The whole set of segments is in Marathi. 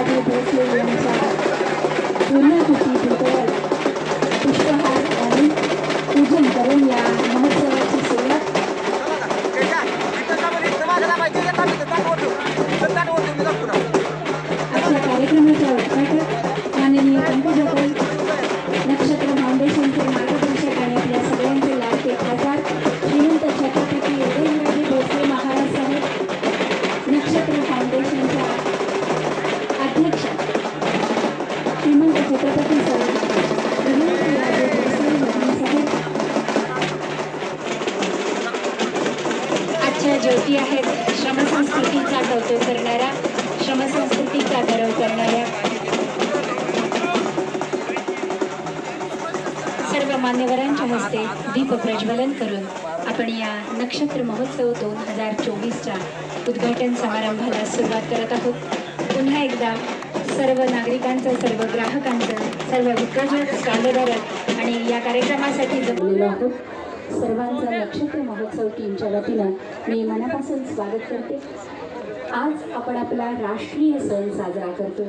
उदयनराजे भोसले यांच्या पूर्णाकृती पुतळ्याला पुष्पहार घालून पूजन करून या महोत्सवाची सुरुवात आजच्या कार्यक्रमाच्या उद्घाटक माननीय पंकजाताई, नक्षत्र फाउंडेशनचे मार्गदर्शक आणि आपल्या सगळ्यांचे लाडके खासदार श्रीमंत छत्रपती उदयनराजे भोसले महाराज साहेब, नक्षत्र फाउंडेशनच्या अध्यक्ष श्रीमंत छत्रपती साहेब उदयनराजे भोसले महाराज साहेब, आजच्या ज्योती आहेत श्रमसंस्कृतीचा कौतुक करणाऱ्या, श्रमसंस्कृतीचा गौरव करणाऱ्या सर्व मान्यवरांच्या हस्ते दीप प्रज्वलन करून आपण या नक्षत्र महोत्सव 2024च्या उद्घाटन समारंभाला सुरुवात करत आहोत. पुन्हा एकदा सर्व नागरिकांचं, सर्व ग्राहकांचं, सर्व विकसक स्टॉलदार आणि या कार्यक्रमासाठी जमलेलो आहोत सर्वांचं नक्षत्र महोत्सव टीमच्या वतीनं मी मनापासून स्वागत करते. आज आपण आपला राष्ट्रीय सण साजरा करतो.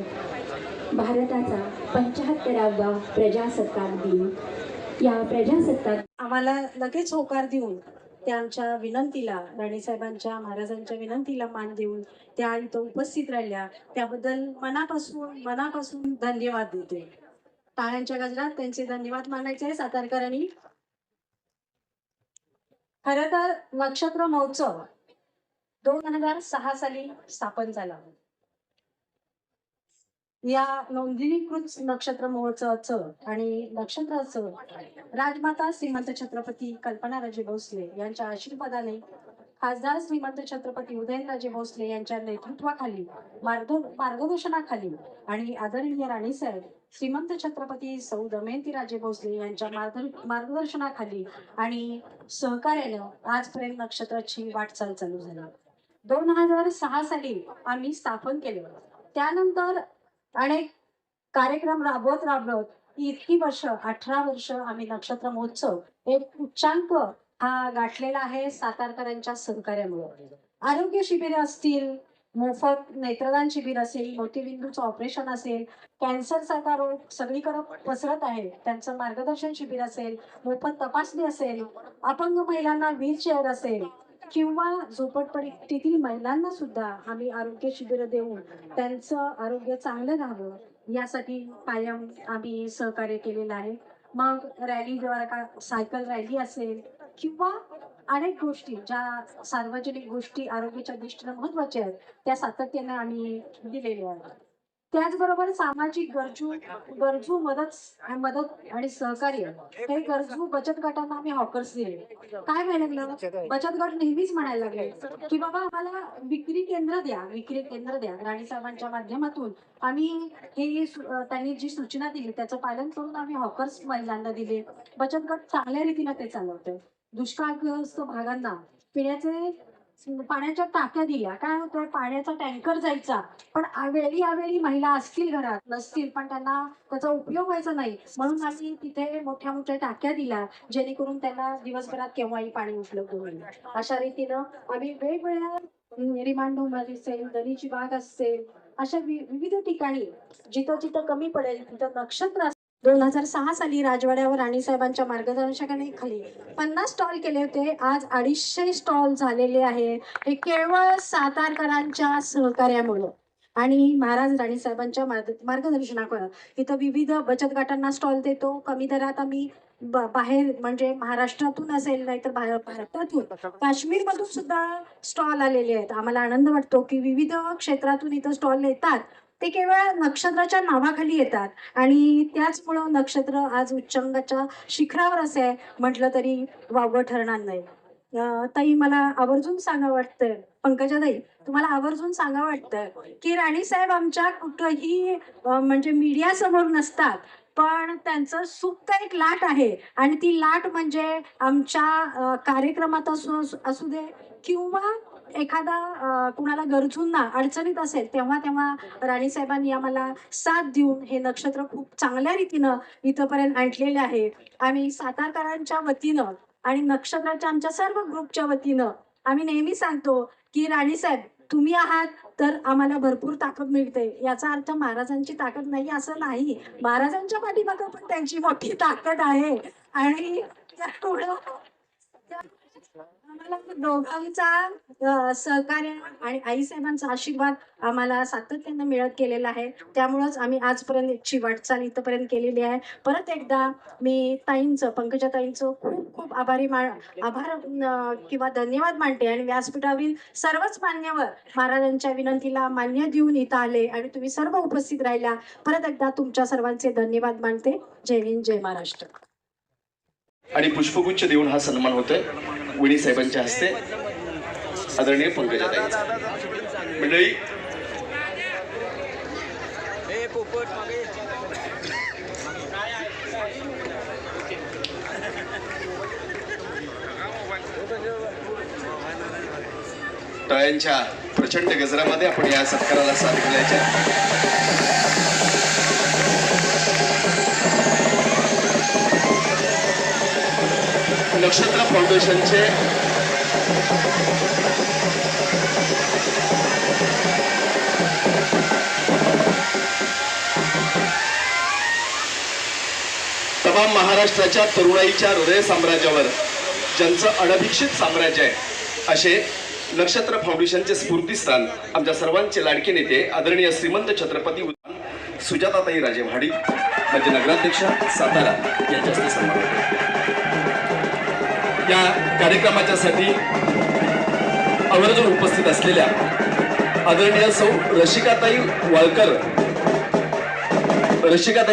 भारताचा 75वा प्रजासत्ताक दिन. या प्रजासत्ताक आम्हाला लगेच होकार देऊन त्यांच्या विनंतीला, राणीसाहेबांच्या महाराजांच्या विनंतीला मान देऊन त्या इथं उपस्थित राहिल्या त्याबद्दल मनापासून धन्यवाद देते. टाळ्यांच्या गजरात त्यांचे धन्यवाद मानायचे आहे सातारकरांनी. खरं तर नक्षत्र महोत्सव 2006 साली स्थापन झाला. या नोंदणीकृत नक्षत्र महोत्सवाचं आणि नक्षत्राचं राजमाता श्रीमंत छत्रपती कल्पनाराजे भोसले यांच्या आशीर्वादाने, खासदार श्रीमंत छत्रपती उदयनराजे भोसले यांच्या नेतृत्वाखाली, मार्गदर्शनाखाली आणि आदरणीय राणीसाहेब श्रीमंत छत्रपती सौ दमयंतीराजे भोसले यांच्या मार्गदर्शनाखाली आणि सहकार्यानं आजपर्यंत नक्षत्राची वाटचाल चालू झाली. 2006 साली आम्ही स्थापन केलं. त्यानंतर अनेक कार्यक्रम राबवत इतकी वर्ष, 18 वर्ष आम्ही नक्षत्र महोत्सव एक उच्चांक हा गाठलेला आहे सातारकरांच्या सहकार्यामुळे. आरोग्य शिबिरे असतील, मोफत नेत्रदान शिबिर असेल, मोतीबिंदूचं ऑपरेशन असेल, कॅन्सर सारखा रोग सगळीकडे पसरत आहे, त्यांचं मार्गदर्शन शिबिर असेल, मोफत तपासणी असेल, अपंग महिलांना व्हीलचेअर असेल किंवा झोपडपट्टीतील महिलांना सुद्धा आम्ही आरोग्य शिबिर देऊन त्यांचं आरोग्य चांगलं राहावं यासाठी कायम आम्ही सहकार्य केलेलं आहे. मग रॅलीद्वारा सायकल रॅली असेल किंवा अनेक गोष्टी ज्या सार्वजनिक गोष्टी आरोग्याच्या दृष्टीने महत्वाच्या आहेत त्या सातत्याने आम्ही दिलेल्या आहेत. त्याचबरोबर सामाजिक गरजू मदत आणि सहकार्य हे गरजू बचत गटांना आम्ही हॉकर्स दिले. काय व्हायला लागलं, बचत गट नेहमीच म्हणायला लागले की बाबा आम्हाला विक्री केंद्र द्या. राणीसाहेबांच्या माध्यमातून आम्ही हे त्यांनी जी सूचना दिली त्याचं पालन करून आम्ही हॉकर्स महिलांना दिले. बचत गट चांगल्या रीतीने ते चालवते. दुष्काळग्रस्त भागांना पाण्याच्या टाक्या दिल्या. काय होतं, पाण्याचा टँकर जायचा पण अवेळी महिला असतील घरात, नसतील पण त्यांना त्याचा उपयोग व्हायचा नाही म्हणून आम्ही तिथे मोठ्या टाक्या दिल्या जेणेकरून त्यांना दिवसभरात केव्हाही पाणी उपलब्ध होईल. अशा रीतीनं आम्ही वेगवेगळ्या रिमांड होम असेल, दरीची बाग असेल, अशा विविध ठिकाणी जिथं कमी पडेल तिथं नक्षत्र 2006 साली राजवाड्यावर राणीसाहेबांच्या मार्गदर्शनाखाली 50 स्टॉल केले होते. आज 250 स्टॉल झालेले आहेत. हे केवळ सातारकरांच्या सहकार्यामुळे आणि महाराज राणीसाहेबांच्या मार्गदर्शनामुळे. इथं विविध बचत गटांना स्टॉल देतो. कमी दरात आम्ही बाहेर म्हणजे महाराष्ट्रातून असेल नाहीतर भारतातून, काश्मीरमधून सुद्धा स्टॉल आलेले आहेत. आम्हाला आनंद वाटतो की विविध क्षेत्रातून इथं स्टॉल येतात. ते केवळ नक्षत्राच्या नावाखाली येतात आणि त्याचमुळं नक्षत्र आज उच्चांकाच्या शिखरावर असे म्हटलं तरी वावगं ठरणार नाही. ताई मला आवर्जून सांगावं वाटतं, पंकजाताई तुम्हाला आवर्जून सांगावं वाटतं की राणीसाहेब आमच्या कुठंही म्हणजे मीडिया समोर नसतात पण त्यांचं सुप्त एक लाट आहे आणि ती लाट म्हणजे आमच्या कार्यक्रमात असू दे किंवा एखादा कुणाला गरजूंना अडचणीत असेल तेव्हा राणीसाहेबांनी आम्हाला साथ देऊन हे नक्षत्र खूप चांगल्या रीतीनं इथपर्यंत आणलेले आहे. आम्ही सातारकरांच्या वतीनं आणि नक्षत्राच्या आमच्या सर्व ग्रुपच्या वतीनं आम्ही नेहमी सांगतो की राणीसाहेब तुम्ही आहात तर आम्हाला भरपूर ताकद मिळते. याचा अर्थ महाराजांची ताकद नाही असं नाही. महाराजांच्या पाठीमागं पण त्यांची मोठी ताकद आहे आणि त्यामुळं आम्हाला दोघांचा सहकार्य आणि आईसाहेबांचा आशीर्वाद आम्हाला सातत्यानं मिळत गेलेला आहे. त्यामुळंच आम्ही आजपर्यंतची वाटचाल इथपर्यंत केलेली आहे. परत एकदा मी ताईंचं, पंकजा ताईंचं खूप खूप आभार किंवा धन्यवाद मानते आणि व्यासपीठावरील सर्वच मान्यवर महाराजांच्या विनंतीला मान्य देऊन इथं आले आणि तुम्ही सर्व उपस्थित राहिला. परत एकदा तुमच्या सर्वांचे धन्यवाद मानते. जय हिंद, जय महाराष्ट्र. आणि पुष्पगुच्छ देऊन हा सन्मान होतोय वणी साहेबांच्या हस्ते आदरणीय पंकजाताईंचा. मंडळी, टाळ्यांच्या प्रचंड गजरामध्ये आपण या सत्काराला साथ घालायच्या. नक्षत्र फाउंडेशनचे तमाम महाराष्ट्राच्या तरुणाईच्या हृदय साम्राज्यावर ज्यांचं अनभिक्षित साम्राज्य आहे असे नक्षत्र फाउंडेशनचे स्फूर्तीस्थान आमच्या सर्वांचे लाडके नेते आदरणीय श्रीमंत छत्रपती सुजाताताई राजे भाडी म्हणजे नगराध्यक्षा सातारा यांच्या हस्ते सन्मान होतो. या कार्यक्रमाच्या साठी आवर्जून उपस्थित असलेल्या आदरणीय सौ रसिकाताई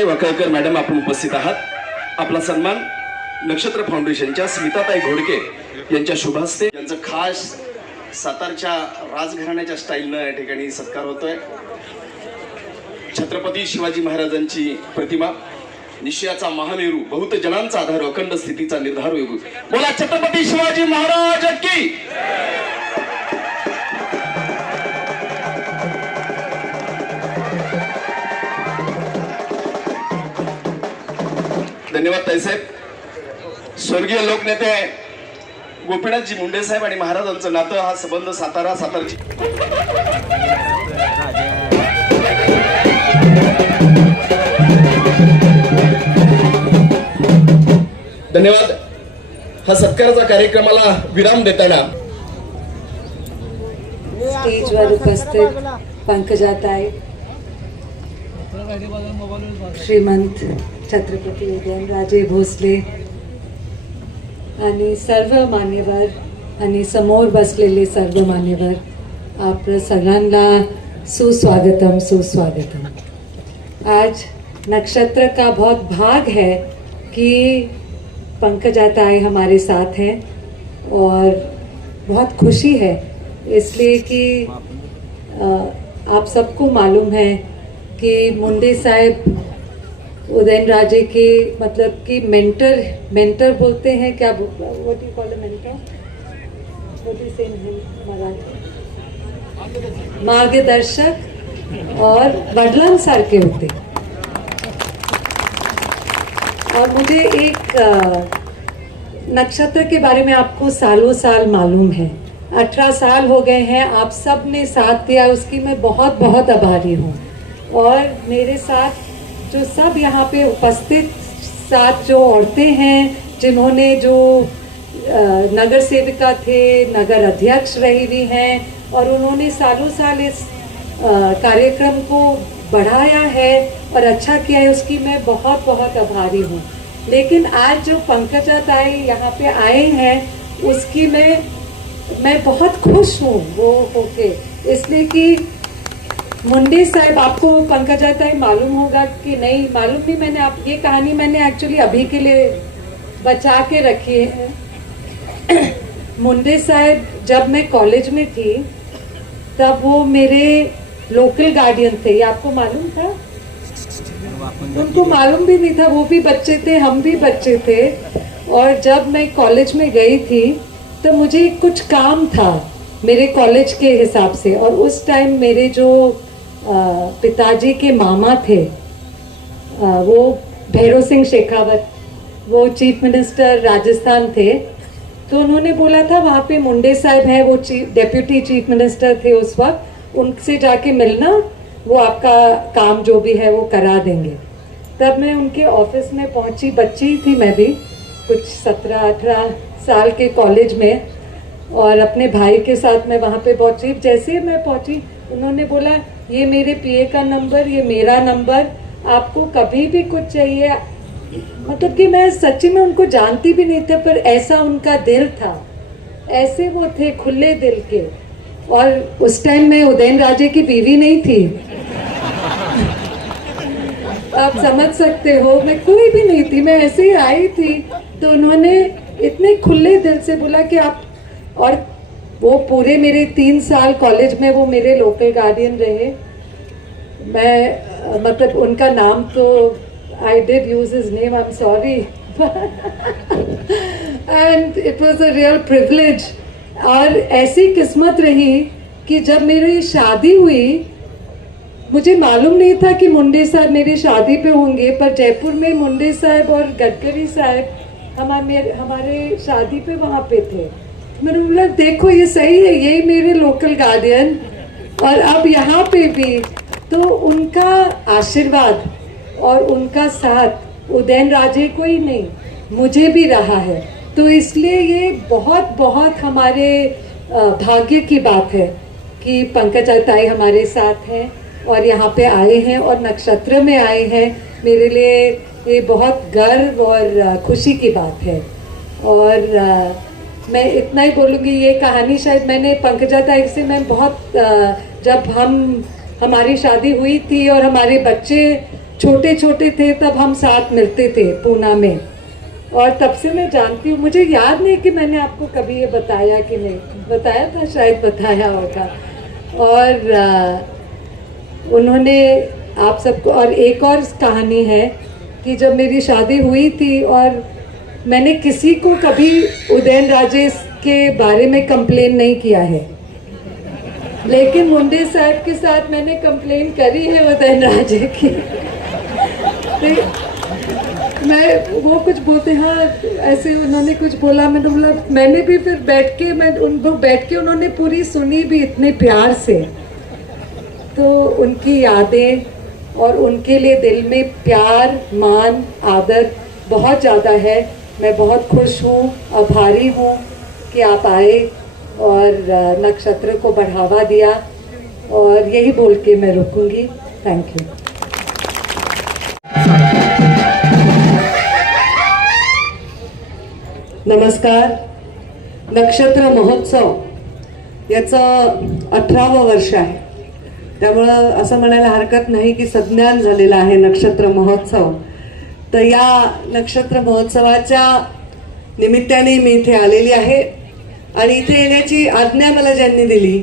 वाकळकर मॅडम आपण उपस्थित आहात. आपला सन्मान नक्षत्र फाउंडेशनच्या स्मिताताई घोडके यांच्या शुभ हस्ते यांचं खास सातारच्या राजघराण्याच्या स्टाईलनं या ठिकाणी सत्कार होतोय. छत्रपती शिवाजी महाराजांची प्रतिमा, निश्चयाचा महामेरू, बहुत जनांचा आधार, अखंड स्थितीचा निर्धार योग. बोला छत्रपती शिवाजी महाराज की. धन्यवाद ताईसाहेब. स्वर्गीय लोकनेते गोपीनाथजी मुंडे साहेब आणि महाराजांचं नातं, हा संबंध सातारची धन्यवाद. हा सत्काराचा कार्यक्रमाला विराम देताना स्टेजवर उपस्थित पंकजाताई, श्रीमंत छत्रपती उदयनराजे भोसले आणि सर्व मान्यवर आणि समोर बसलेले सर्व मान्यवर, आप सगळ्यांना सुस्वागतम सुस्वागतम. आज नक्षत्र का बहुत भाग है कि पंकजाताई हमारे साथ हैं और बहुत खुशी है इसलिए कि आप सबको मालूम है कि मुंडे साहब उदयनराजे के मतलब कि मेंटर बोलते हैं, क्या what you call a mentor, what you say in Marathi, मार्गदर्शक और वडिलांसारखे होते. और मुझे एक नक्षत्र के बारे में आपको सालों साल मालूम है. 18 साल हो गए हैं, आप सब ने साथ दिया, उसकी मैं बहुत बहुत आभारी हूँ. और मेरे साथ जो सब यहाँ पे उपस्थित साथ जो औरतें हैं, जिन्होंने जो नगर सेविका थे, नगर अध्यक्ष रही हुई हैं और उन्होंने सालों साल इस कार्यक्रम को बढ़ाया है और अच्छा किया है, उसकी मैं बहुत बहुत आभारी हूँ. लेकिन आज जो पंकजाताई यहाँ पे आए हैं उसकी मैं बहुत खुश हूँ वो होके, इसलिए कि मुंडे साहब, आपको पंकजाताई मालूम होगा कि नहीं मालूम नहीं, मैंने आप ये कहानी मैंने एक्चुअली अभी के लिए बचा के रखी है. मुंडे साहब जब मैं कॉलेज में थी तब वो मेरे लोकल गार्डियन थे. ये आपको मालूम था? उनको मालूम भी नहीं था, वो भी बच्चे थे, हम भी बच्चे थे. और जब मैं कॉलेज में गई थी तो मुझे कुछ काम था मेरे कॉलेज के हिसाब से, और उस टाइम मेरे जो पिताजी के मामा थे वो भैरव सिंह शेखावत, वो चीफ मिनिस्टर राजस्थान थे, तो उन्होंने बोला था वहाँ पे मुंडे साहब हैं, वो डेप्यूटी चीफ मिनिस्टर थे उस वक्त, उनसे जाके मिलना, वो आपका काम जो भी है वो करा देंगे। तब मैं उनके ऑफिस में पहुंची, बच्ची थी मैं भी, कुछ 17-18 साल के कॉलेज में, और अपने भाई के साथ मैं वहाँ पे पहुंची। जैसे ही मैं पहुंची उन्होंने बोला ये मेरे पीए का नंबर, ये मेरा नंबर, आपको कभी भी कुछ चाहिए। मतलब कि मैं सच्ची में उनको जानती भी नहीं था, पर ऐसा उनका दिल था, ऐसे वो थे खुले दिल के। और उस टाइम मैं उदयन राजे की बीवी नहीं थी, आप समझ सकते हो, मैं कोई भी नहीं थी, मैं ऐसे ही आई थी। तो उन्होंने इतने खुले दिल से बोला कि आप, और वो पूरे मेरे 3 साल कॉलेज में वो मेरे लोकल गार्डियन रहे। मैं मतलब उनका नाम तो I did use his name, I am sorry, end it was a real privilege. और ऐसी किस्मत रही कि जब मेरी शादी हुई, मुझे मालूम नहीं था कि मुंडे साहब मेरी शादी पे होंगे, पर जयपुर में मुंडे साहब और गडकरी साहब हमारे शादी पे वहाँ पे थे। मैंने बोला देखो ये सही है, यही मेरे लोकल गार्डियन, और अब यहाँ पे भी। तो उनका आशीर्वाद और उनका साथ उदयन राजे को ही नहीं, मुझे भी रहा है। तो इसलिए ये बहुत बहुत हमारे भाग्य की बात है कि पंकजा ताई हमारे साथ हैं और यहाँ पे आए हैं और नक्षत्र में आए हैं। मेरे लिए ये बहुत गर्व और खुशी की बात है। और मैं इतना ही बोलूँगी, ये कहानी शायद मैंने पंकजा ताई से मैं बहुत जब हमारी शादी हुई थी और हमारे बच्चे छोटे छोटे थे, तब हम साथ मिलते थे पूना में, और तब से मैं जानती हूँ। मुझे याद नहीं कि मैंने आपको कभी ये बताया कि नहीं, बताया था, शायद बताया होगा। और उन्होंने आप सबको, और एक और कहानी है कि जब मेरी शादी हुई थी और मैंने किसी को कभी उदयन राजे के बारे में कंप्लेन नहीं किया है, लेकिन मुंडे साहब के साथ मैंने कंप्लेन करी है उदयन राजे की। मैं वो कुछ बोलते, हाँ ऐसे उन्होंने कुछ बोला, मैंने बोला, मैंने भी फिर बैठ के उन्होंने पूरी सुनी भी इतने प्यार से। तो उनकी यादें और उनके लिए दिल में प्यार, मान, आदर बहुत ज़्यादा है। मैं बहुत खुश हूँ, आभारी हूँ कि आप आए और नक्षत्र को बढ़ावा दिया, और यही बोल के मैं रुकूंगी। Thank you. नमस्कार। नक्षत्र महोत्सव याचं 18वं वर्ष आहे, त्यामुळं असं म्हणायला हरकत नाही की सज्ञान झालेला आहे नक्षत्र महोत्सव। तर या नक्षत्र महोत्सवाच्या निमित्ताने मी इथे आलेली आहे, आणि इथे येण्याची आज्ञा मला ज्यांनी दिली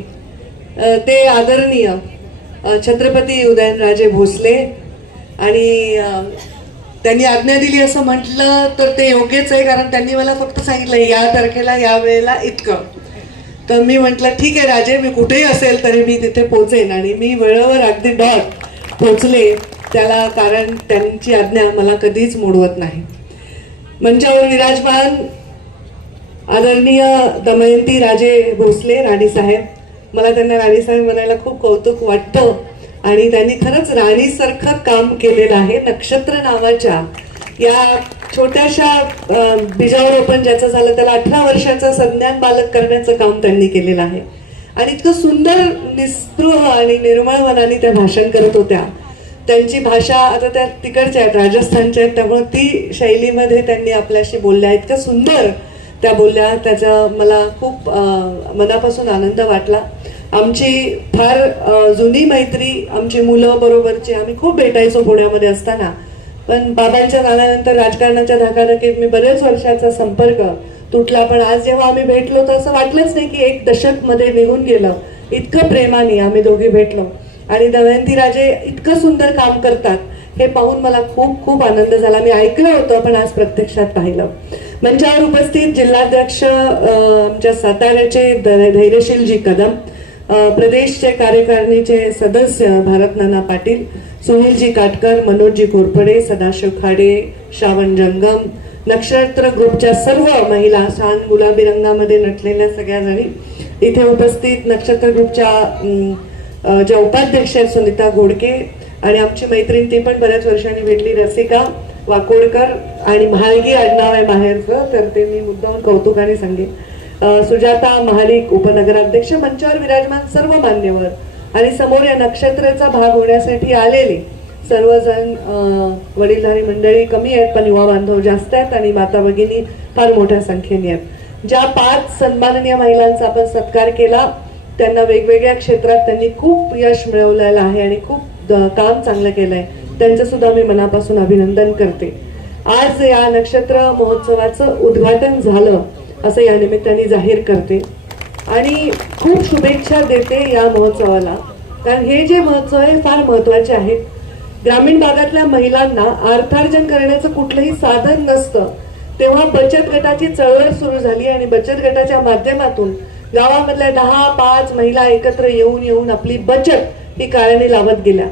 ते आदरणीय छत्रपती उदयनराजे भोसले, आणि त्यांनी आज्ञा दिली असं म्हटलं तर ते योग्यच आहे, कारण त्यांनी मला फक्त सांगितलं या तारखेला या वेळेला इतकं। तर मी म्हटलं ठीक आहे राजे, मी कुठेही असेल तरी मी तिथे पोहोचेन, आणि मी वेळेवर अगदी डॉट पोहोचले त्याला, कारण त्यांची आज्ञा मला कधीच मोडवत नाही। मंचावर विराजमान आदरणीय दमयंती राजे भोसले राणीसाहेब, मला त्यांना राणीसाहेब म्हणायला खूप कौतुक वाटतं, आणि त्यांनी खरंच राणीसारखं काम केलेलं आहे। नक्षत्र नावाच्या या छोट्याशा बीजारोपण ज्याचं झालं त्याला 18 वर्षाचा संज्ञान बालक करण्याचं काम त्यांनी केलेलं आहे, आणि इतकं सुंदर निस्पृह आणि निर्मळ मनाने त्या भाषण करत होत्या। त्यांची भाषा आता त्या तिकडच्या आहेत, राजस्थानच्या आहेत, त्यामुळे ती शैलीमध्ये त्यांनी आपल्याशी बोलल्या, इतकं सुंदर त्या बोलल्या, त्याचा मला खूप मनापासून आनंद वाटला। आमची फार जुनी मैत्री, आमची मुलं बरोबरची, आम्ही खूप भेटायचो पुण्यामध्ये असताना, पण बाबांच्या काळानंतर राजकारणाच्या धकाधकीत मी बरेच वर्षाचा संपर्क तुटला। पण आज जेव्हा आम्ही भेटलो तर असं वाटलंच नाही की 1 दशक मध्ये निघून गेलं, इतकं प्रेमाने आम्ही दोघी भेटलो। आणि दमयंती राजे इतकं सुंदर काम करतात हे पाहून मला खूप खूप आनंद झाला। मी ऐकलं होतं पण आज प्रत्यक्षात पाहिलं। मंचावर उपस्थित जिल्हाध्यक्ष आमच्या साताऱ्याचे धैर्यशीलजी कदम, प्रदेशचे कार्यकारिणीचे सदस्य भारत नाना पाटील, सुनीलजी काटकर, मनोजजी घोरपडे, सदाशिव खाडे, श्रावण जंगम, नक्षत्र ग्रुपच्या सर्व महिला छान गुलाबी रंगामध्ये नटलेल्या सगळ्या जणी, इथे उपस्थित नक्षत्र ग्रुपच्या ज्या उपाध्यक्ष आहेत सुनीता घोडके, आणि आमची मैत्रीण ती पण बऱ्याच वर्षांनी भेटली रसिका वाकोडकर, आणि म्हाळगी आडनाव आहे माहेरचं, तर ते मी मुद्दाम कौतुकाने सांगेन. सुजाता महाडिक उपनगराध्यक्ष, मंचावर विराजमान सर्व मान्यवर आणि समोर या नक्षत्राचा भाग होण्यासाठी आलेले सर्वजण, वडीलधारी मंडळी कमी आहेत पण युवा बांधव जास्त आहेत आणि माता भगिनी फार मोठ्या संख्येने आहेत. ज्या 5 सन्माननीय महिलांचा आपण सत्कार केला त्यांना वेगवेगळ्या क्षेत्रात त्यांनी खूप यश मिळवलेलं आहे आणि खूप काम चांगलं केलंय, त्यांचं सुद्धा मी मनापासून अभिनंदन करते. आज या नक्षत्र महोत्सवाचं उद्घाटन झालं असं या निमित्ताने जाहीर करते आणि खूप शुभेच्छा देते या महोत्सवाला, कारण हे जे महोत्सव आहे फार महत्वाचे आहेत. ग्रामीण भागातल्या महिलांना अर्थार्जन करण्याचं कुठलंही साधन नसतं, तेव्हा बचत गटाची चळवळ सुरू झाली आणि बचत गटाच्या माध्यमातून गावामधल्या 10-5 महिला एकत्र येऊन आपली बचत ही कारणी लावत गेल्या.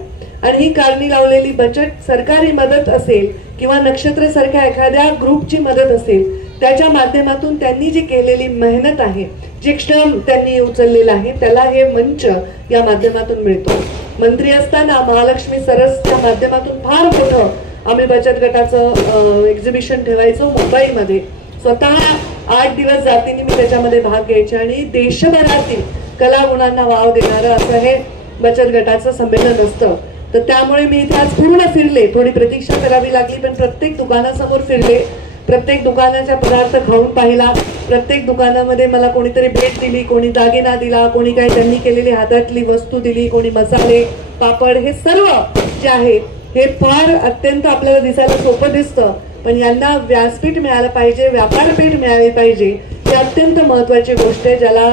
आणि ही कारणी लावलेली बचत सरकारी मदत असेल किंवा नक्षत्र सारख्या एखाद्या ग्रुपची मदत असेल, त्याच्या माध्यमातून त्यांनी जी केलेली मेहनत आहे, जे श्रम त्यांनी उचललेलं आहे, त्याला हे मंच या माध्यमातून मिळतो. मंत्री असताना महालक्ष्मी सरसच्या माध्यमातून फार मोठं आम्ही बचत गटाचं एक्झिबिशन ठेवायचो मुंबईमध्ये. स्वतः 8 दिवस जातीने मी त्याच्यामध्ये भाग घ्यायचे आणि देशभरातील कलागुणांना वाव देणारं असं हे बचत गटाचं संमेलन असतं. तर त्यामुळे मी इथे आज पूर्ण फिरले, थोडी प्रतीक्षा करावी लागली, पण प्रत्येक दुकानासमोर फिरले, प्रत्येक दुकानाचा पदार्थ खाऊन पाहिला, प्रत्येक दुकानामध्ये मला कोणीतरी भेट दिली, कोणी दागिना दिला, कोणी काही त्यांनी केलेली हातातली वस्तू दिली, कोणी मसाले पापड, हे सर्व जे आहे हे फार अत्यंत आपल्याला दिसायला सोपं दिसतं, पण यांना व्यासपीठ मिळालं पाहिजे, व्यापारपीठ मिळाली पाहिजे, ही अत्यंत महत्वाची गोष्ट आहे, ज्याला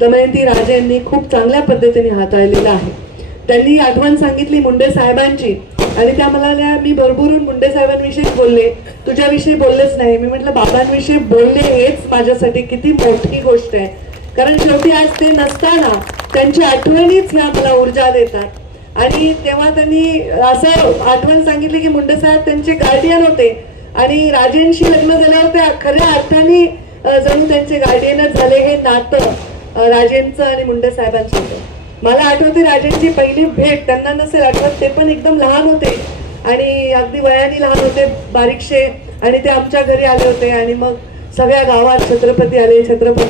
दमयंती राजे यांनी खूप चांगल्या पद्धतीने हाताळलेलं आहे. त्यांनी आठवण सांगितली मुंडे साहेबांची आणि त्या म्हणाल्या मी भरभरून मुंडे साहेबांविषयी बोलले, तुझ्याविषयी बोललेच नाही. मी म्हटलं बाबांविषयी बोलले हेच माझ्यासाठी किती मोठी गोष्ट आहे, कारण शेवटी आज ते नसताना त्यांची आठवणीच ह्या मला ऊर्जा देतात. आणि तेव्हा त्यांनी असं आठवण सांगितली की मुंडे साहेब त्यांचे गार्डियन होते आणि राजेंशी लग्न झाल्यावर ते खऱ्या अर्थाने जणू त्यांचे गार्डियनच झाले. हे नातं राजेंचं आणि मुंडे साहेबांचं होतं. मला आठवते राजेंची पहिली भेट, त्यांना नसेल आठवत, ते पण एकदम लहान होते आणि अगदी वयाने लहान होते, बारीकशे, आणि ते आमच्या घरी आले होते आणि मग सगळ्या गावात छत्रपती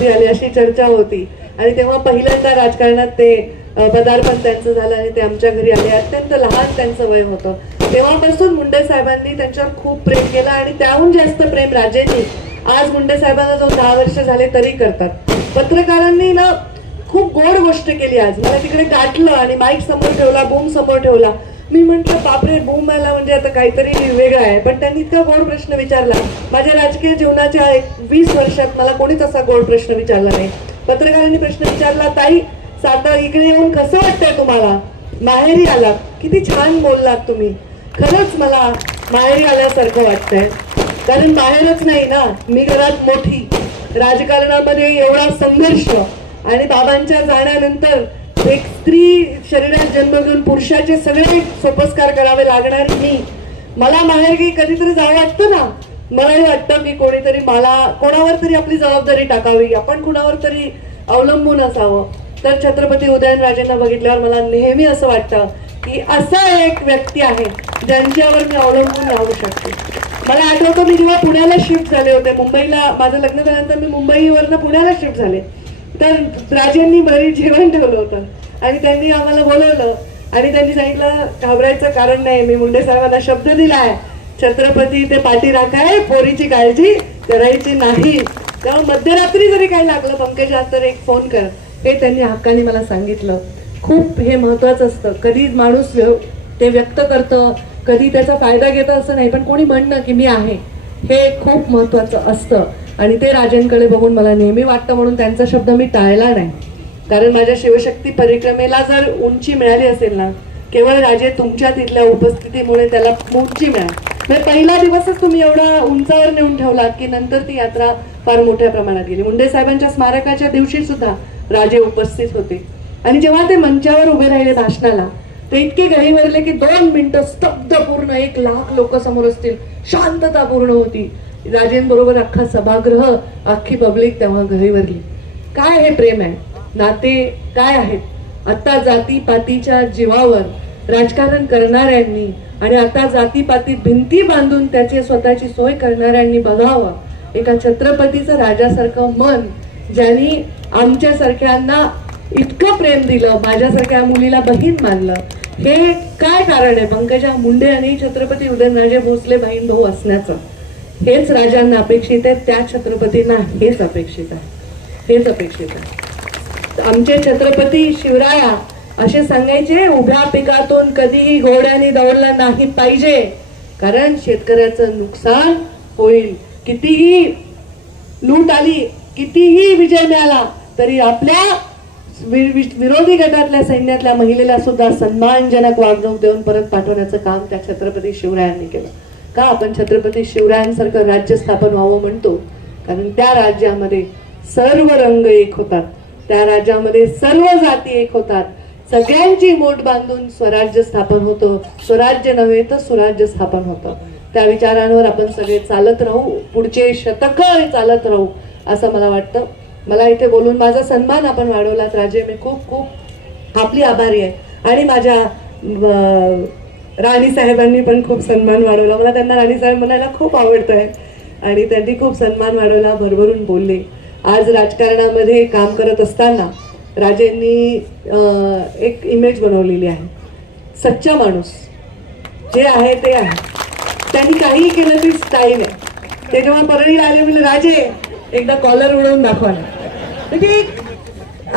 आले अशी चर्चा होती. आणि तेव्हा पहिल्यांदा राजकारणात ते पदार्पण त्यांचं झालं आणि ते आमच्या घरी आले. अत्यंत लहान त्यांचं वय होतं. तेव्हापासून मुंडे साहेबांनी त्यांच्यावर खूप प्रेम केलं आणि त्याहून जास्त प्रेम राजेंनी आज मुंडे साहेबांना जाऊन 10 वर्ष झाले तरी करतात. पत्रकारांनी ना खूप गोड गोष्ट केली. आज मला तिकडे गाठलं आणि माईक समोर ठेवला, बूम समोर ठेवला. मी म्हंटल बापरे, बूम आला म्हणजे आता काहीतरी वेगळं आहे, पण त्यांनी इतका गोड प्रश्न विचारला. माझ्या राजकीय जीवनाच्या 20 वर्षात मला कोणीच असा गोड प्रश्न विचारला नाही. पत्रकारांनी प्रश्न विचारला, ताई साता इकडे येऊन कसं वाटतंय तुम्हाला, माहेरी आलात, किती छान बोललात तुम्ही. खरंच मला माहेरी आल्यासारखं वाटतंय, कारण बाहेरच नाही ना, मी घरात मोठी, राजकारणामध्ये एवढा संघर्ष आणि बाबांच्या जाण्यानंतर एक स्त्री शरीरात जन्म घेऊन पुरुषाचे सगळे सोपस्कार करावे लागणारी मी, मला माहेरी कधीतरी जावं वाटतं ना. मलाही वाटतं की कोणीतरी मला कोणावर तरी आपली जबाबदारी टाकावी, आपण कुणावर तरी अवलंबून असावं. तर छत्रपती उदयनराजेंना बघितल्यावर मला नेहमी असं वाटतं की असा एक व्यक्ती आहे ज्यांच्यावर मी अवलंबून राहू शकते. मला आठवतं मी जेव्हा पुण्याला शिफ्ट झाले होते, मुंबईला माझं लग्न झाल्यानंतर मी मुंबईवरनं पुण्याला शिफ्ट झाले, तर राजेंनी घरी जेवण ठेवलं होतं आणि त्यांनी आम्हाला बोलवलं आणि त्यांनी सांगितलं घाबरायचं कारण नाही, मी मुंडे साहेबांना शब्द दिलाय, छत्रपती ते पाठी राखाय, पोरीची काळजी करायची नाही. तेव्हा मध्यरात्री जरी काही लागलं पंकजा तर एक फोन कर, हे त्यांनी हक्काने मला सांगितलं. खूप हे महत्वाचं असतं. कधी माणूस ते व्यक्त करतं, कधी त्याचा फायदा घेतं असं नाही, पण कोणी म्हणणं की मी आहे हे खूप महत्वाचं असतं. आणि ते राजेंकडे बघून मला नेहमी वाटतं, म्हणून त्यांचा शब्द मी टाळला नाही. कारण माझ्या शिवशक्ती परिक्रमेला जर उंची मिळाली असेल ना, केवळ राजे तुमच्या तिथल्या उपस्थितीमुळे त्याला उंची मिळाली. म्हणजे पहिला दिवसच तुम्ही एवढा उंचावर नेऊन ठेवलात की नंतर ती यात्रा फार मोठ्या प्रमाणात गेली. मुंडे साहेबांच्या स्मारकाच्या दिवशी सुद्धा राजे उपस्थित होते आणि जेव्हा ते मंचावर उभे राहिले भाषणाला, ते इतके गहिवरले की 2 मिनिटं स्तब्ध, पूर्ण 1 लाख लोक समोर असतील, शांतता पूर्ण होती. राजेंबरोबर अख्खा सभागृह, अख्खी पब्लिक तेव्हा गहिवरली. काय हे प्रेम आहे, नाते काय आहेत. आता जातीपातीच्या जीवावर राजकारण करणाऱ्यांनी आणि आता जातीपाती भिंती बांधून त्याची स्वतःची सोय करणाऱ्यांनी बघावं एका छत्रपतीचं राजासारखं मन, ज्यांनी आमच्यासारख्यांना इतकं प्रेम दिलं, माझ्यासारख्या मुलीला बहीण मानलं. हे काय कारण आहे पंकजा मुंडे आणि छत्रपती उदयनराजे भोसले बहीण भाऊ असण्याचं? हेच राजांना अपेक्षित आहे, त्या छत्रपतींना हेच अपेक्षित आहे, हेच अपेक्षित आहे. आमचे छत्रपती शिवराया असे सांगायचे, उभ्या पिकातून कधीही घोड्याने दौडला नाही पाहिजे, कारण शेतकऱ्याचं नुकसान होईल. कितीही लूट आली, कितीही विजय मिळाला तरी आपल्या विरोधी गटातल्या सैन्यातल्या महिलेला सुद्धा सन्मानजनक वागणूक देऊन परत पाठवण्याचं काम त्या छत्रपती शिवरायांनी केलं. का आपण छत्रपती शिवरायांसारखं राज्य स्थापन व्हावं म्हणतो? कारण त्या राज्यामध्ये सर्व रंग एक होतात, त्या राज्यामध्ये सर्व जाती एक होतात, सगळ्यांची मोठ बांधून स्वराज्य स्थापन होतं. स्वराज्य नव्हे तर सुराज्य स्थापन होतं. त्या विचारांवर आपण सगळे चालत राहू, पुढचे शतक चालत राहू असं मला वाटतं. मला इथे बोलून माझा सन्मान आपण वाढवलात राजे, मी खूप खूप आपली आभारी आहे. आणि माझ्या राणी साहेबांनी पण खूप सन्मान वाढवला. मला त्यांना राणी साहेब म्हणायला खूप आवडतं आहे आणि त्यांनी खूप सन्मान वाढवला, भरभरून बोलले. आज राजकारणामध्ये काम करत असताना राजेंनी एक इमेज बनवलेली आहे, सच्चा माणूस जे आहे ते आहे, त्यांनी काही केलं ती स्टाईल आहे. ते जेव्हा परळीला आले म्हणजे राजे एकदा कॉलर उडवून दाखवा ना, म्हणजे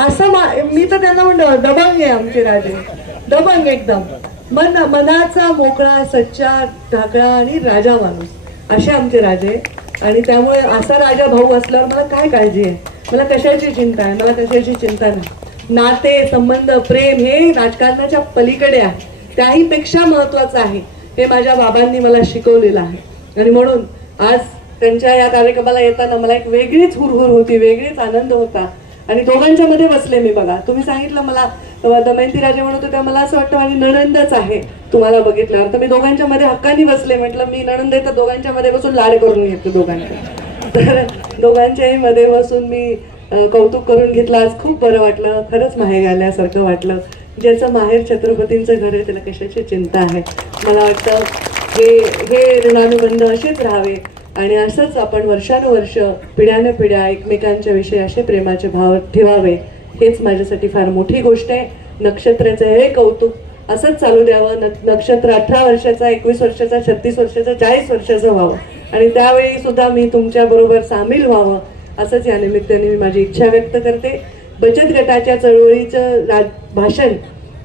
असं मी तर त्यांना म्हणतो दबंग आहे आमचे राजे, दबंग एकदम, मनाचा मोकळा, सच्चा, ढाकळा आणि राजा माणूस असे आमचे राजे. आणि त्यामुळे असा राजा भाऊ असल्यावर मला काय काळजी आहे, मला कशाची चिंता आहे, मला कशाची चिंता नाही. नाते संबंध प्रेम हे राजकारणाच्या पलीकडे आहे, त्याही पेक्षा महत्वाचं आहे. हे माझ्या बाबांनी मला शिकवलेलं आहे. आणि म्हणून आज त्यांच्या या कार्यक्रमाला येताना मला एक वेगळीच हुरहुर होती, वेगळीच आनंद होता. आणि दोघांच्या मध्ये बसले मी. बघा, तुम्ही सांगितलं मला दमयंती राजे म्हणत होत्या, मला असं वाटतं माझी नणंदच आहे तुम्हाला बघितल्यावर. तर मी दोघांच्या मध्ये हक्कानी बसले, म्हटलं मी नणंद आहे तर दोघांच्या मध्ये बसून लाड करून घेतले दोघांच्या. तर दोघांच्याही मध्ये बसून मी कौतुक करून घेतलं. आज खूप बरं वाटलं, खरंच माहेर आल्यासारखं वाटलं. ज्याचं माहेर छत्रपतींचं घर आहे त्याला कशाची चिंता आहे. मला वाटतं हे ऋणानुबंध असेच राहावे आणि असंच आपण वर्षानुवर्ष पिढ्यानपिढ्या एकमेकांच्या विषयी असे प्रेमाचे भाव ठेवावे, हेच माझ्यासाठी फार मोठी गोष्ट आहे. नक्षत्राचं हे कौतुक असंच चालू द्यावं. नक्षत्र 18 वर्षाचा, 21 वर्षाचा, 36 वर्षाचा, 40 वर्षाचं व्हावं आणि त्यावेळी सुद्धा मी तुमच्या बरोबर सामील व्हावं, असंच या निमित्ताने मी माझी इच्छा व्यक्त करते. बचत गटाच्या चळवळीचं भाषण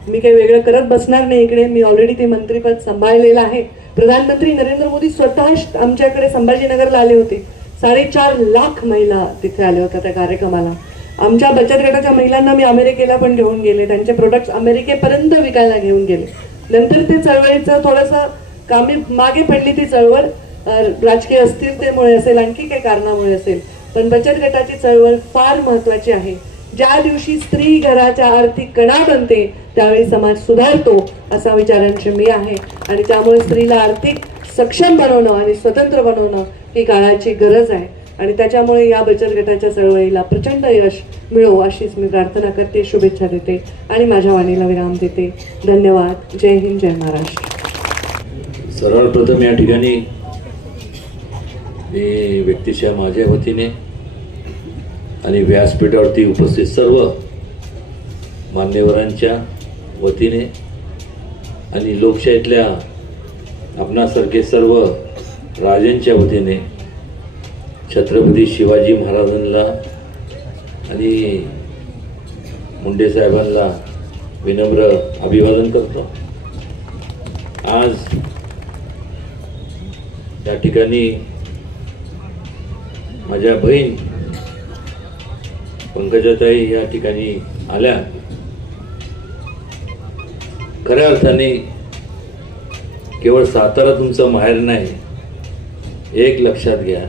मी काही वेगळं करत बसणार नाही इकडे. मी ऑलरेडी ते मंत्रीपद सांभाळलेलं आहे. प्रधानमंत्री नरेंद्र मोदी स्वतः आमच्याकडे संभाजीनगरला आले होते. 4.5 लाख महिला तिथे आल्या होत्या त्या कार्यक्रमाला. आमच्या बचत गटाच्या महिलांना मी अमेरिकेला पण घेऊन गेले, त्यांचे प्रोडक्ट्स अमेरिकेपर्यंत विकायला घेऊन गेले. नंतर ते चळवळीचं थोडंसं कामी मागे पडली ती चळवळ, राजकीय अस्थिरतेमुळे असेल, आणखी काही कारणामुळे असेल, पण बचत गटाची चळवळ फार महत्वाची आहे. ज्या दिवशी स्त्री घराच्या आर्थिक कणा बनते त्यावेळी समाज सुधारतो असा विचारांची मी आहे. आणि त्यामुळे स्त्रीला आर्थिक सक्षम बनवणं आणि स्वतंत्र बनवणं ही काळाची गरज आहे. आणि त्याच्यामुळे या बचत गटाच्या चळवळीला प्रचंड यश मिळो अशीच मी प्रार्थना करते, शुभेच्छा देते आणि माझ्या वाणीला विराम देते. धन्यवाद. जय हिंद, जय महाराष्ट्र. सर्वप्रथम या ठिकाणी मी व्यक्तिशः माझ्या वतीने आणि व्यासपीठावरती उपस्थित सर्व मान्यवरांच्या वतीने आणि लोकशाहीतल्या आपणासारखे सर्व राजांच्या वतीने छत्रपती शिवाजी महाराजांना आणि मुंडे साहेबांना विनम्र अभिवादन करतो. आज या ठिकाणी माझ्या बहीण पंकजाताई या ठिकाणी आल्या. खऱ्या अर्थाने केवळ सातारा तुमचं माहेर नाही, एक लक्षात घ्या,